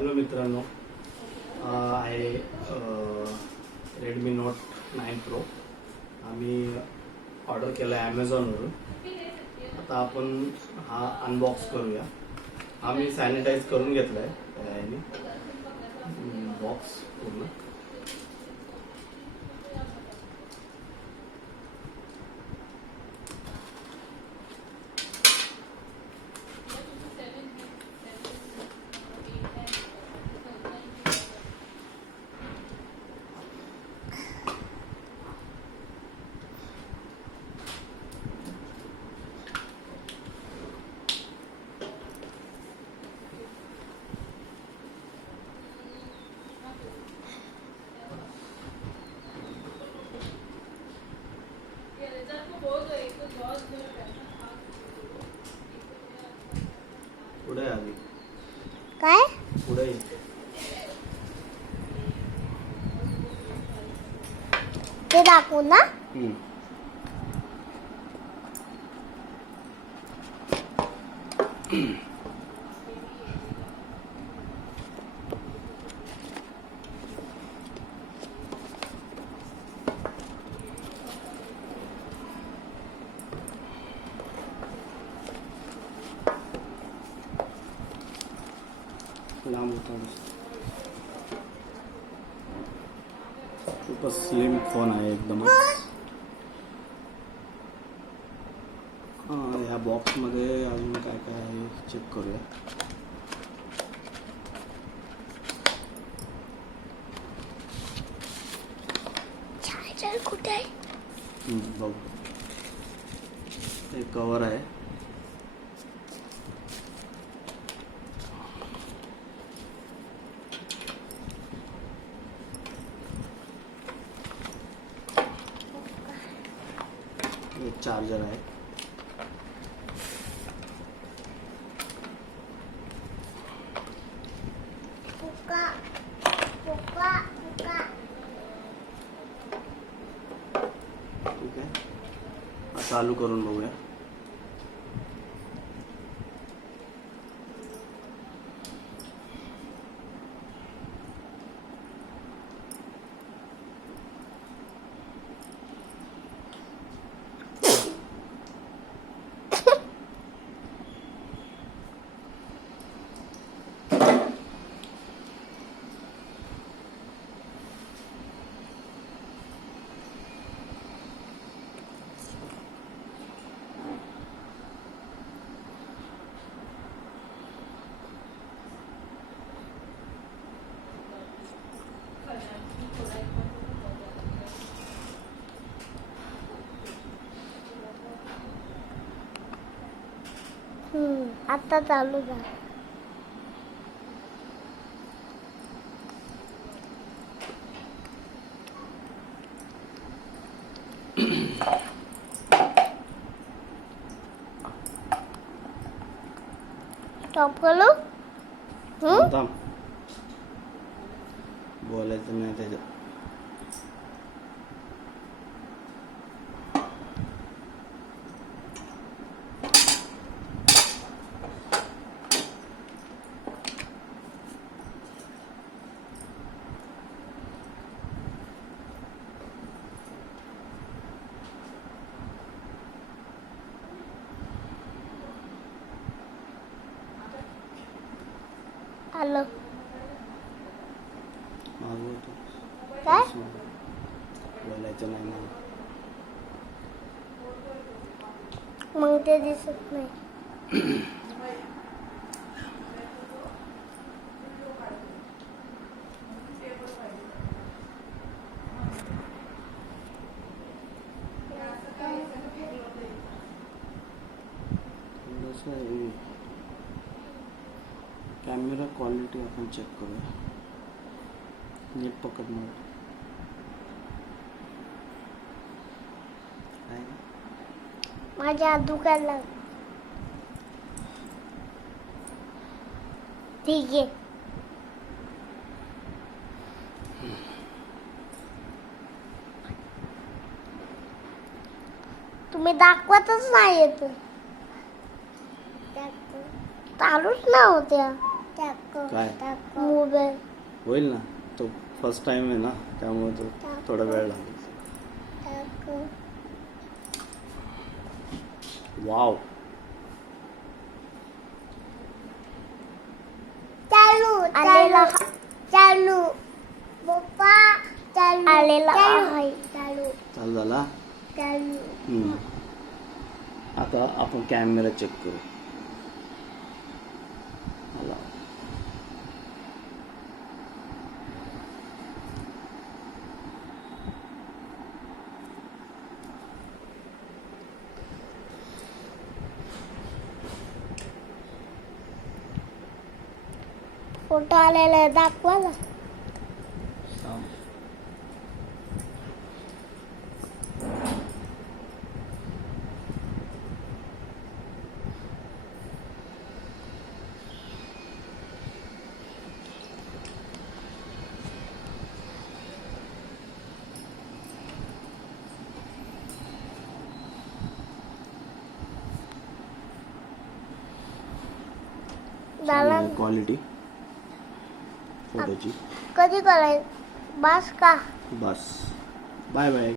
Hello मित्रांनो, आहे Redmi note 9 pro आम्ही ऑर्डर केला आहे ॲमेझॉनवरून. आता आपण हा अनबॉक्स करूया. आम्ही सॅनिटाईज करून घेतला आहे याने बॉक्स पूर्ण. पुढे आली काय पुढे ते दाखवू ना. लांब होता. खूपच स्लिम फोन आहे एकदम. ह्या बॉक्समध्ये अजून काय काय आहे चेक करूया. चार्जर कुठे आहे? बघू. हे कवर आहे. एक चार्जर आहे. पुका पुका पुका. ठीक आहे, चालू करून बघूया. आता चालू झालं. स्टॉप करू. थांब. बोलायचं नाही त्याच्यात. आलो. मागवतो. काय बोलायचं नाही ना. मग ते दिसत नाही. कॅमेरा क्वालिटी आपण चेक करूया. नीट पकड मला. माझ्या हात दुखायला लागला. ठीक आहे. तुम्ही दाखवतच नाही येत. चालूच ना होत्या. काय? मोबाईल होईल ना, तो फर्स्ट टाइम आहे ना, त्यामुळे तो थोडा वेळ लागेल. वाव, आलेला चालू पप्पा चालू आलेला आहे चालू झाला. चालू आता आपण कॅमेरा चेक करू. आला. फोटो आलेला दाखवा ना. थांब. झाला क्वालिटी फोटोची. कधी करायचं बस का बस. Bye bye.